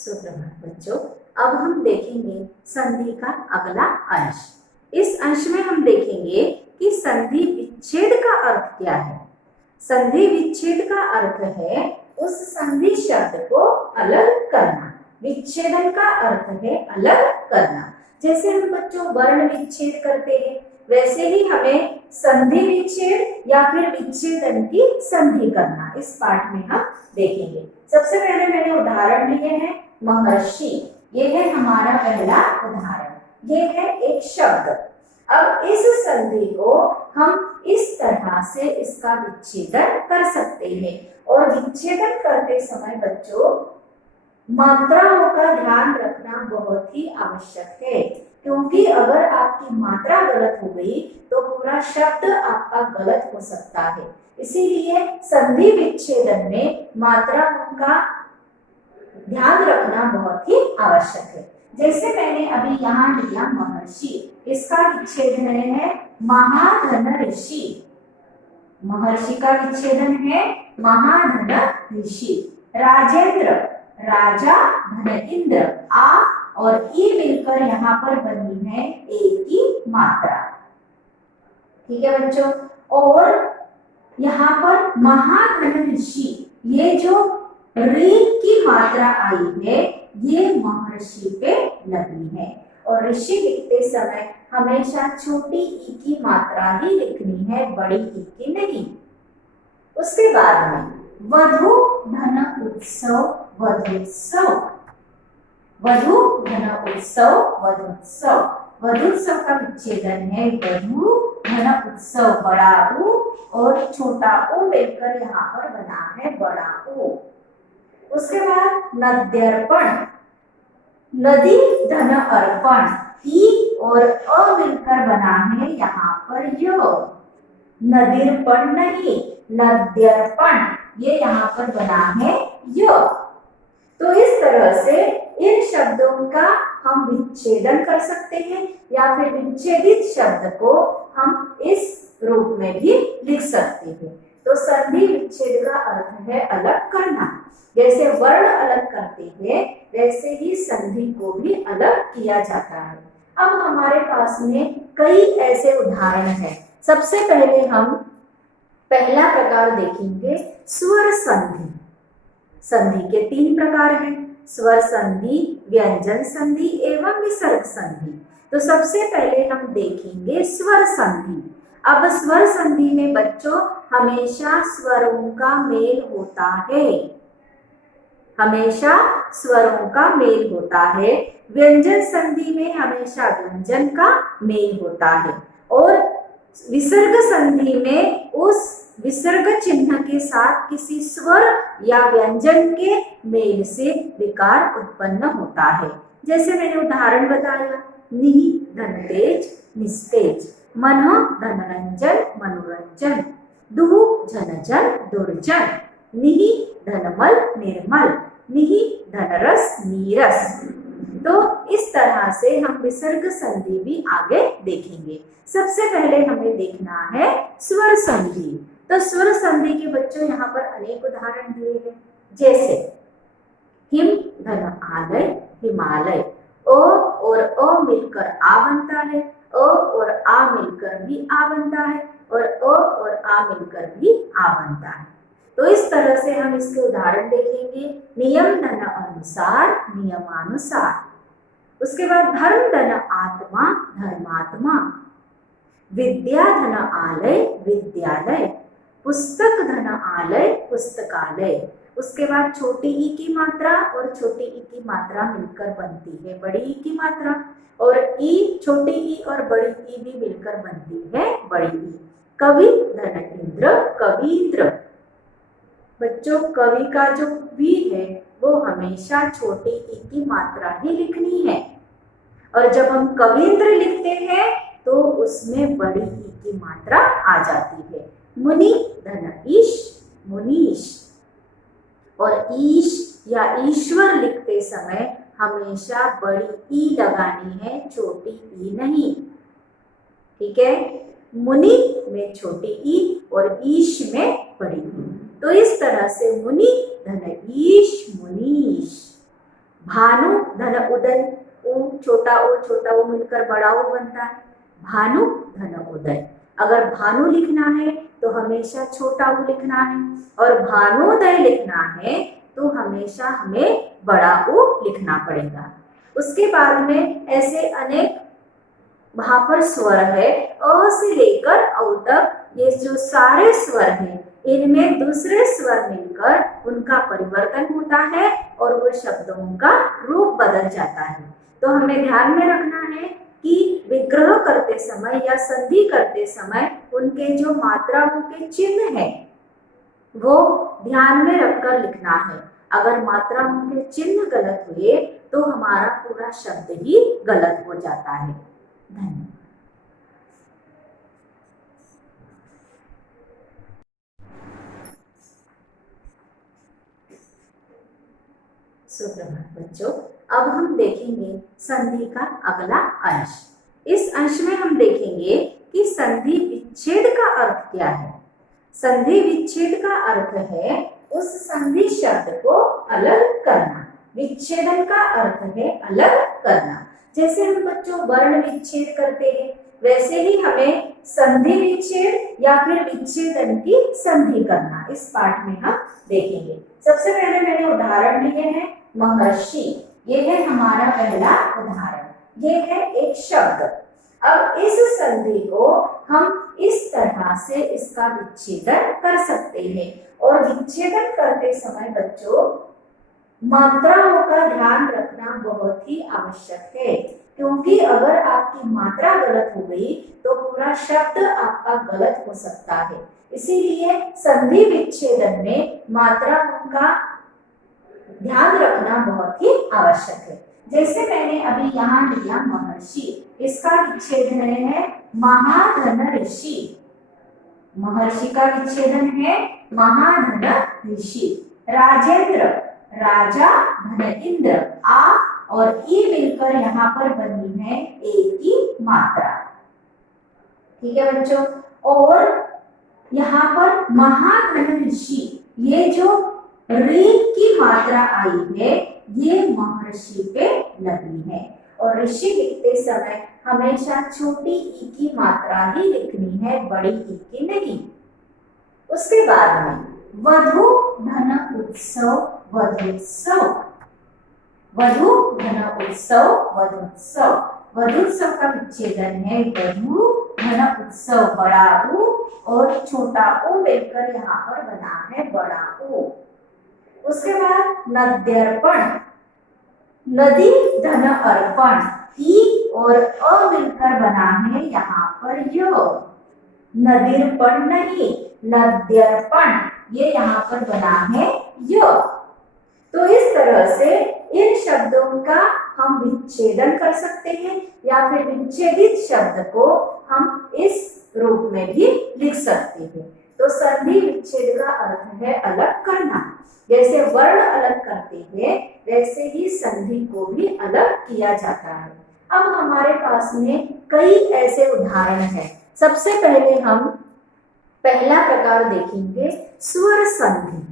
सुप्रभात बच्चों। अब हम देखेंगे संधि का अगला अंश। इस अंश में हम देखेंगे कि संधि विच्छेद का अर्थ क्या है। संधि विच्छेद का अर्थ है उस संधि शब्द को अलग करना। विच्छेदन का अर्थ है अलग करना। जैसे हम बच्चों वर्ण विच्छेद करते हैं, वैसे ही हमें संधि विच्छेद या फिर विच्छेदन की संधि करना इस पाठ में हम देखेंगे। सबसे पहले मैंने उदाहरण लिए हैं महर्षि। ये है हमारा पहला उदाहरण। ये है एक शब्द। अब इस संधि को हम इस तरह से इसका विच्छेदन कर सकते हैं। और विच्छेदन करते समय बच्चों मात्राओं का ध्यान रखना बहुत ही आवश्यक है, क्योंकि अगर आपकी मात्रा गलत हो गई तो पूरा शब्द आपका गलत हो सकता है। इसीलिए संधि विच्छेदन में मात्राओं का ध्यान रखना बहुत ही आवश्यक है। जैसे मैंने अभी यहाँ लिया महर्षि, इसका विच्छेदन है महाधन ऋषि। महर्षि का विच्छेदन है महाधन ऋषि। राजेंद्र, राजा धन इंद्र। आ और ई मिलकर यहाँ पर बनी है एक की मात्रा। ठीक है बच्चों। और यहाँ पर महाधन ऋषि, ये जो री की मात्रा आई है ये महर्षि पे लगी है। और ऋषि लिखते समय हमेशा छोटी ई की मात्रा ही लिखनी है, बड़ी ई की नहीं। उसके बाद में वधु धन उत्सव वधोत्सव। वधु धन उत्सव वधोत्सव। वधोत्सव का विच्छेदन है वधु धन उत्सव बड़ा ऊ और छोटा ऊ मिलकर यहाँ पर बना है बड़ा ऊ। उसके बाद नद्यर्पण। नदी धन अर्पण। ई और अ मिलकर बना है यहाँ पर य। नदीर्पण नहीं, नद्यर्पण, ये यहाँ पर बना है य। तो इस तरह से इन शब्दों का हम विच्छेदन कर सकते हैं या फिर विच्छेदित शब्द को हम इस रूप में भी लिख सकते हैं। तो संधि विच्छेद का अर्थ है अलग करना। जैसे वर्ण अलग करते हैं वैसे ही संधि को भी अलग किया जाता है। अब हमारे पास में कई ऐसे उदाहरण हैं। सबसे पहले हम पहला प्रकार देखेंगे स्वर संधि। संधि के 3 प्रकार हैं, स्वर संधि, व्यंजन संधि एवं विसर्ग संधि। तो सबसे पहले हम देखेंगे स्वर संधि। अब स्वर संधि में बच्चों हमेशा स्वरों का मेल होता है। हमेशा स्वरों का मेल होता है। व्यंजन संधि में हमेशा व्यंजन का मेल होता है। और विसर्ग संधि में उस विसर्ग चिन्ह के साथ किसी स्वर या व्यंजन के मेल से विकार उत्पन्न होता है। जैसे मैंने उदाहरण बताया, नि धन तेज निस्तेज, मन धनरंजन मनोरंजन, दु झनझन दुर्जन, निहि धनमल निर्मल, निहि धनरस नीरस। तो इस तरह से हम विसर्ग संधि भी आगे देखेंगे। सबसे पहले हमें देखना है स्वर संधि। तो स्वर संधि के बच्चों यहाँ पर अनेक उदाहरण दिए हैं। जैसे हिम धन आलय हिमालय। ओ और अ मिलकर आ बनता है, अ और आ मिलकर भी आ बनता है और अ और आ मिलकर भी आ बनता है। तो इस तरह से हम इसके उदाहरण देखेंगे। नियम धन अनुसार नियमानुसार। उसके बाद धर्म धन आत्मा धर्मात्मा। विद्या धन आलय विद्यालय। पुस्तक धन आलय पुस्तकालय। उसके बाद छोटी ई की मात्रा और छोटी ई की मात्रा मिलकर बनती है बड़ी ई की मात्रा, और ई छोटी ई और बड़ी ई भी मिलकर बनती है बड़ी ई। कवि धन इंद्र कवींद्र। बच्चों कवि का जो वी है वो हमेशा छोटी ई की मात्रा ही लिखनी है, और जब हम कवींद्र लिखते हैं तो उसमें बड़ी ई की मात्रा आ जाती है। मुनि धन ईश मुनीश। और ईश या ईश्वर लिखते समय हमेशा बड़ी ई लगानी है, छोटी ई नहीं। ठीक है। मुनि में छोटी ई और ईश में बड़ी ई। तो इस तरह से मुनि धन ईश मुनीश। भानु धन उदय, छोटा ओ मिलकर बड़ा ओ बनता है, भानु धन उदय। अगर भानु लिखना है तो हमेशा छोटा ऊ लिखना है, और भानुदय लिखना है तो हमेशा हमें बड़ा ऊ लिखना पड़ेगा। उसके बाद में ऐसे अनेक वहां पर स्वर है, अ से लेकर औ तक, ये जो सारे स्वर हैं इनमें दूसरे स्वर मिलकर उनका परिवर्तन होता है और वो शब्दों का रूप बदल जाता है। तो हमें ध्यान में रखना है कि विग्रह करते समय या संधि करते समय उनके जो मात्राओं के चिन्ह है वो ध्यान में रखकर लिखना है। अगर मात्राओं के चिन्ह गलत हुए तो हमारा पूरा शब्द ही गलत हो जाता है। धन्यवाद। सुप्रभात बच्चों, अब हम देखेंगे संधि का अगला अंश। इस अंश में हम देखेंगे कि संधि विच्छेद का अर्थ क्या है। संधि विच्छेद का अर्थ है उस संधि शब्द को अलग करना। विच्छेदन का अर्थ है अलग करना। जैसे हम बच्चों वर्ण विच्छेद करते हैं, वैसे ही हमें संधि विच्छेद या फिर विच्छेदन की संधि करना इस पाठ में हम देखेंगे। सबसे पहले मैंने उदाहरण लिए हैं महर्षि, ये है हमारा पहला उदाहरण। ये है एक शब्द। अब इस संधि को हम इस तरह से इसका विच्छेदन कर सकते हैं, और विच्छेदन करते समय बच्चों मात्राओं का ध्यान रखना बहुत ही आवश्यक है, क्योंकि अगर आपकी मात्रा गलत हो गई तो पूरा शब्द आपका गलत हो सकता है। इसीलिए संधि विच्छेदन में मात्राओं का ध्यान रखना बहुत ही आवश्यक है। जैसे मैंने अभी यहाँ लिया महर्षि, इसका विच्छेदन है महाधन ऋषि। महर्षि का विच्छेदन है महाधन ऋषि। राजेंद्र, राजा धन इंद्र, आ और ई मिलकर यहाँ पर बनी है ए की मात्रा। ठीक है बच्चों, और यहाँ पर महाधन ऋषि, ये जो री की मात्रा आई है ये महर्षि पे लगी है, और ऋषि लिखते समय हमेशा छोटी ई की मात्रा ही लिखनी है, बड़ी ई की नहीं। उसके बाद में वधु धन उत्सव, वधुत्सव। वधु धन उत्सव, वधुत्सव। वधुत्सव का विच्छेदन है वधु धन उत्सव, बड़ा ऊ और छोटा ऊ मिलकर यहाँ पर बना है बड़ा ऊ। उसके बाद नद्यर्पण, नदी धन अर्पण, ई और अ मिलकर बना है यहाँ पर य। नदीर्पण नहीं, नद्यर्पण, ये यहाँ पर बना है य। तो इस तरह से इन शब्दों का हम विच्छेदन कर सकते हैं, या फिर विच्छेदित शब्द को हम इस रूप में भी लिख सकते हैं। तो संधि विच्छेद का अर्थ है अलग करना। जैसे वर्ण अलग करते हैं वैसे ही संधि को भी अलग किया जाता है। अब हमारे पास में कई ऐसे उदाहरण हैं। सबसे पहले हम पहला प्रकार देखेंगे स्वर संधि।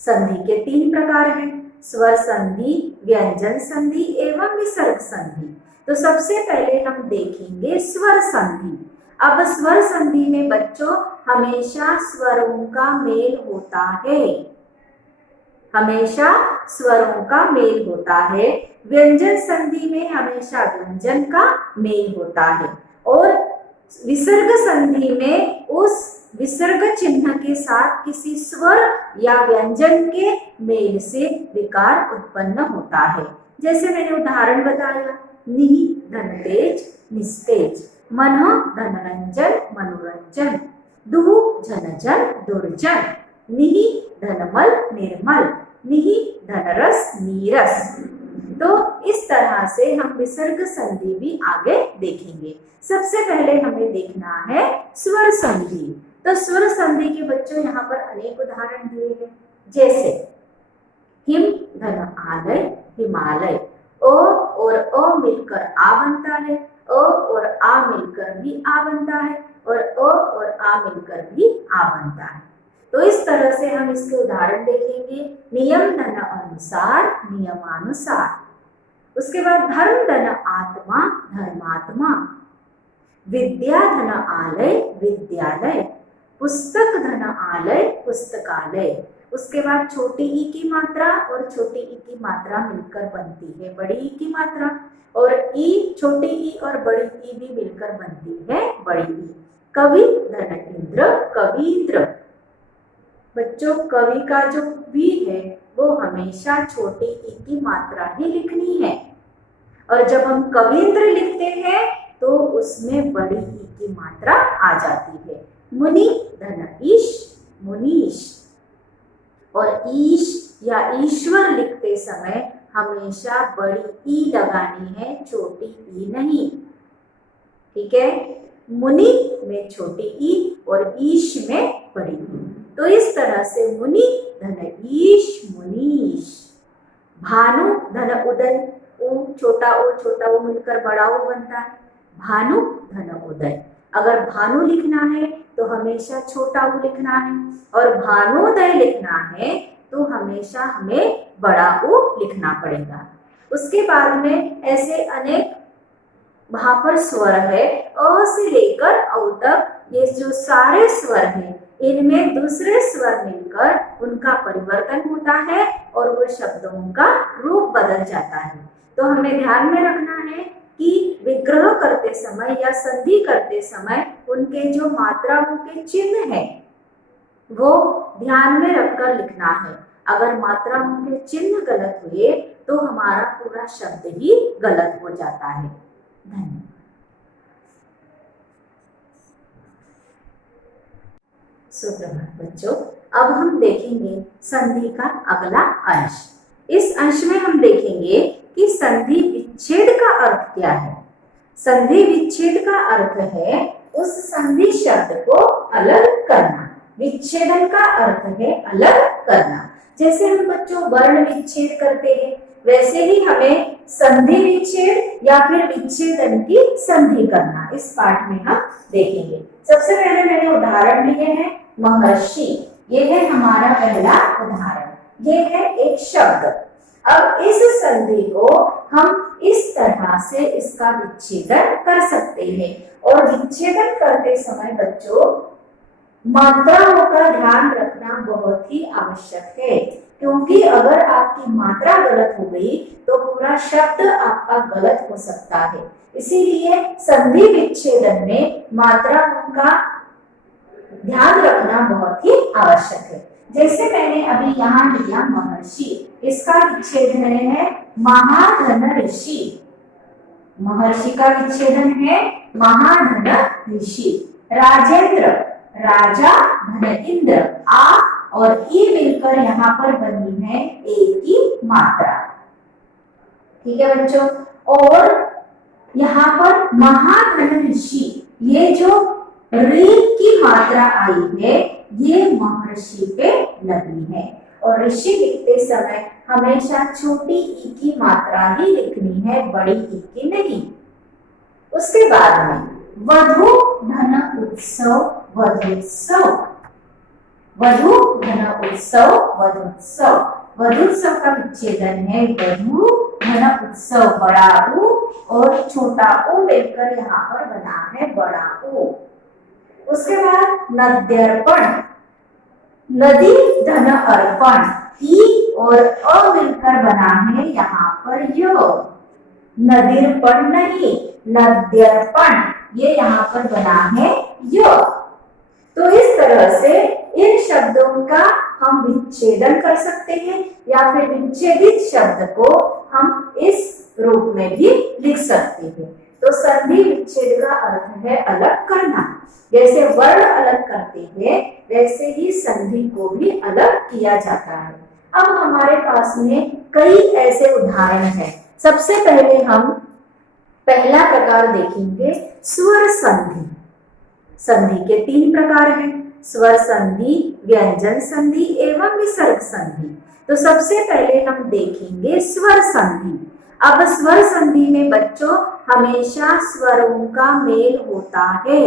संधि के 3 प्रकार हैं, स्वर संधि, व्यंजन संधि एवं विसर्ग संधि। तो सबसे पहले हम देखेंगे स्वर संधि। अब स्वर संधि में बच्चों हमेशा स्वरों का मेल होता है, हमेशा स्वरों का मेल होता है। व्यंजन संधि में हमेशा व्यंजन का मेल होता है, और विसर्ग संधि में उस विसर्ग चिन्ह के साथ किसी स्वर या व्यंजन के मेल से विकार उत्पन्न होता है। जैसे मैंने उदाहरण बताया, नि धन तेज, निस्तेज, मन धनरंजन, मनोरंजन, दुहु झनझन, दुर्जन, निहि धनमल, निर्मल, निहि धनरस, नीरस। तो इस तरह से हम विसर्ग संधि भी आगे देखेंगे। सबसे पहले हमें देखना है स्वर संधि। तो स्वर संधि के बच्चों यहाँ पर अनेक उदाहरण दिए हैं। जैसे हिम धन आलय, हिमालय, अ और अ मिलकर आ बनता है, अ और आ मिलकर भी आ बनता है, और अ और आ मिलकर भी आ बनता है। तो इस तरह से हम इसके उदाहरण देखेंगे। नियम धन अनुसार, नियमानुसार। उसके बाद धर्म धन आत्मा, धर्मात्मा। विद्या धन आलय, विद्यालय। पुस्तक धन आलय, पुस्तकालय। उसके बाद छोटी ई की मात्रा और छोटी ई की मात्रा मिलकर बनती है बड़ी ई की मात्रा, और ई, छोटी ई और बड़ी ई भी मिलकर बनती है बड़ी ई। कवि धन इंद्र, कवींद्र। बच्चों, कवि का जो वी है वो हमेशा छोटी ई की मात्रा ही लिखनी है, और जब हम कवींद्र लिखते हैं तो उसमें बड़ी ई की मात्रा आ जाती है। मुनि धन ईश, मुनीश। और ईश या ईश्वर लिखते समय हमेशा बड़ी ई लगानी है, छोटी ई नहीं। ठीक है, मुनि में छोटी ई और ईश में बड़ी ई। तो इस तरह से मुनि धन ईश, मुनीश। भानु धन उदय, ऊ छोटा ओ मिलकर बड़ा ओ बनता है, भानु धन उदय। अगर भानु लिखना है तो हमेशा छोटा ऊ लिखना है, और भानुदय लिखना है तो हमेशा हमें बड़ा ऊ लिखना पड़ेगा। उसके बाद में ऐसे अनेक वहां पर स्वर है, अ से लेकर औ तक। ये जो सारे स्वर हैं इनमें दूसरे स्वर मिलकर उनका परिवर्तन होता है और वो शब्दों का रूप बदल जाता है। तो हमें ध्यान में रखना है कि विग्रह करते समय या संधि करते समय उनके जो मात्राओं के चिन्ह है वो ध्यान में रखकर लिखना है। अगर मात्राओं के चिन्ह गलत हुए तो हमारा पूरा शब्द ही गलत हो जाता है। धन्यवाद। सुप्रभात बच्चों, अब हम देखेंगे संधि का अगला अंश। इस अंश में हम देखेंगे कि संधि विच्छेद का अर्थ क्या है। संधि विच्छेद का अर्थ है उस संधि शब्द को अलग करना। विच्छेदन का अर्थ है अलग करना। जैसे हम बच्चों वर्ण विच्छेद करते हैं, वैसे ही हमें संधि विच्छेद या फिर विच्छेदन की संधि करना इस पाठ में हम देखेंगे। सबसे पहले मैंने उदाहरण लिए हैं महर्षि। ये है हमारा पहला उदाहरण। ये है एक शब्द। अब इस संधि को हम इस तरह से इसका विच्छेदन कर सकते हैं, और विच्छेदन करते समय बच्चों मात्राओं का ध्यान रखना बहुत ही आवश्यक है, क्योंकि अगर आपकी मात्रा गलत हो गई तो पूरा शब्द आपका गलत हो सकता है। इसीलिए संधि विच्छेदन में मात्राओं का ध्यान रखना बहुत ही आवश्यक है। जैसे मैंने अभी यहाँ लिया महर्षि, इसका विच्छेदन है महाधन ऋषि। महर्षि का विच्छेदन है महाधन ऋषि। राजेंद्र, राजा धन इंद्र। आ और ई मिलकर यहाँ पर बनी है ए की मात्रा। ठीक है बच्चों, और यहाँ पर महाधन ऋषि, ये जो री की मात्रा आई है ये महर्षि पे लगी है, और ऋषि लिखते समय हमेशा छोटी ई की मात्रा ही लिखनी है, बड़ी ई की नहीं। उसके बाद में वधु धन उत्सव, वधुत्सव। वधु धन उत्सव, वधुत्सव। वधुत्सव का विच्छेदन है वधु धन उत्सव, बड़ा ऊ और छोटा ऊ मिलकर यहाँ पर बना है बड़ा ऊ। उसके बाद नद्यर्पण, नदी धन अर्पण। ई और अ मिलकर बना है यहाँ पर य। नदीर्पण नहीं, नद्यर्पण, ये यहाँ पर बना है य। तो इस तरह से इन शब्दों का हम विच्छेदन कर सकते हैं, या फिर विच्छेदित शब्द को हम इस रूप में भी लिख सकते हैं। तो संधि विच्छेद का अर्थ है अलग करना। जैसे वर्ण अलग करते हैं वैसे ही संधि को भी अलग किया जाता है। अब हमारे पास में कई ऐसे उदाहरण हैं। सबसे पहले हम पहला प्रकार देखेंगे स्वर संधि। संधि के 3 प्रकार हैं, स्वर संधि, व्यंजन संधि एवं विसर्ग संधि। तो सबसे पहले हम देखेंगे स्वर संधि। अब स्वर संधि में बच्चों हमेशा स्वरों का मेल होता है।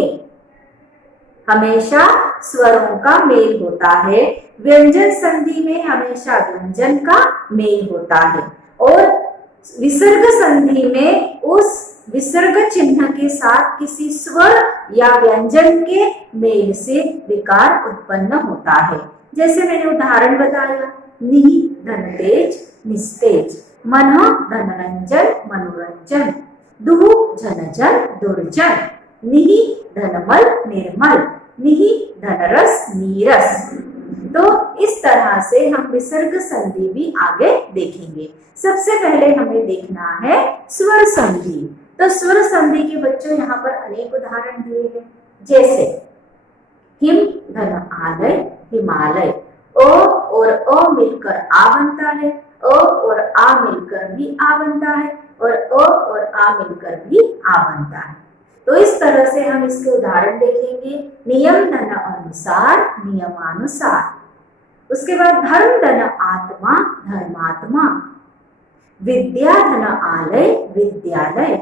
हमेशा स्वरों का मेल होता है। व्यंजन संधि में हमेशा व्यंजन का मेल होता है और विसर्ग संधि में उस विसर्ग चिन्ह के साथ किसी स्वर या व्यंजन के मेल से विकार उत्पन्न होता है। जैसे मैंने उदाहरण बताया, नि धनतेज निस्तेज, मन धनरंजन मनोरंजन, दुहु झनझन दुर्जन, निहि धनमल निर्मल, निहि धनरस नीरस। तो इस तरह से हम विसर्ग संधि भी आगे देखेंगे। सबसे पहले हमें देखना है स्वर संधि। तो स्वर संधि के बच्चों यहाँ पर अनेक उदाहरण दिए हैं, जैसे हिम धन आलय हिमालय, ओ और अ मिलकर आ बनता है, अ और आ मिलकर भी आ बनता है और अ और आ मिलकर भी आ बनता है। तो इस तरह से हम इसके उदाहरण देखेंगे। नियम धन अनुसार नियमानुसार, उसके बाद धर्म धन आत्मा धर्मात्मा, विद्या धन आलय विद्यालय,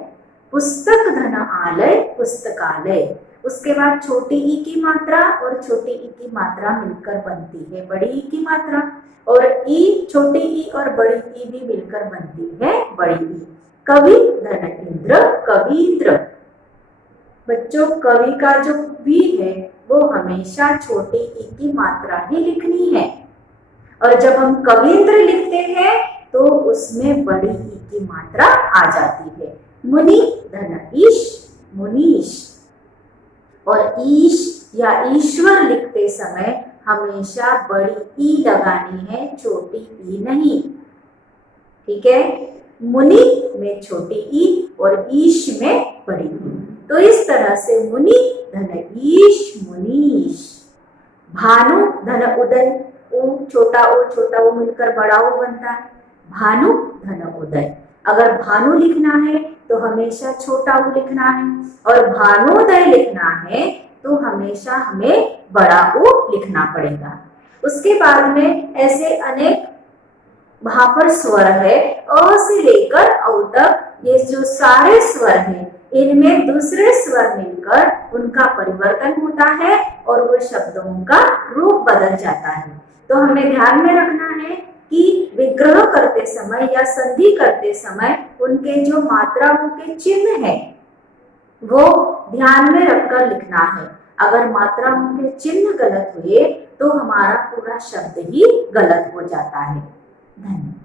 पुस्तक धन आलय पुस्तकालय। उसके बाद छोटी ई की मात्रा और छोटी ई की मात्रा मिलकर बनती है बड़ी ई की मात्रा, और ई छोटी ई और बड़ी ई भी मिलकर बनती है बड़ी ई। कवि धन इंद्र कवींद्र। बच्चों, कवि का जो वी है वो हमेशा छोटी ई की मात्रा ही लिखनी है, और जब हम कवींद्र लिखते हैं तो उसमें बड़ी ई की मात्रा आ जाती है। मुनि धन ईश मुनीश, और ईश या ईश्वर लिखते समय हमेशा बड़ी ई लगानी है, छोटी ई नहीं। ठीक है, मुनि में छोटी ई और ईश में बड़ी ई। तो इस तरह से मुनि धन ईश मुनीश। भानु धन उदय, ऊ छोटा ओ मिलकर बड़ा ओ बनता है, भानु धन उदय। अगर भानु लिखना है तो हमेशा छोटा ऊ लिखना है, और भानुदय लिखना है तो हमेशा हमें बड़ा ऊ लिखना पड़ेगा। उसके बाद में ऐसे अनेक वहां पर स्वर है, अ से लेकर औ तक, ये जो सारे स्वर हैं इनमें दूसरे स्वर मिलकर उनका परिवर्तन होता है और वो शब्दों का रूप बदल जाता है। तो हमें ध्यान में रखना है कि विग्रह करते समय या संधि करते समय उनके जो मात्राओं के चिन्ह है वो ध्यान में रखकर लिखना है। अगर मात्राओं के चिन्ह गलत हुए तो हमारा पूरा शब्द ही गलत हो जाता है। धन्यवाद।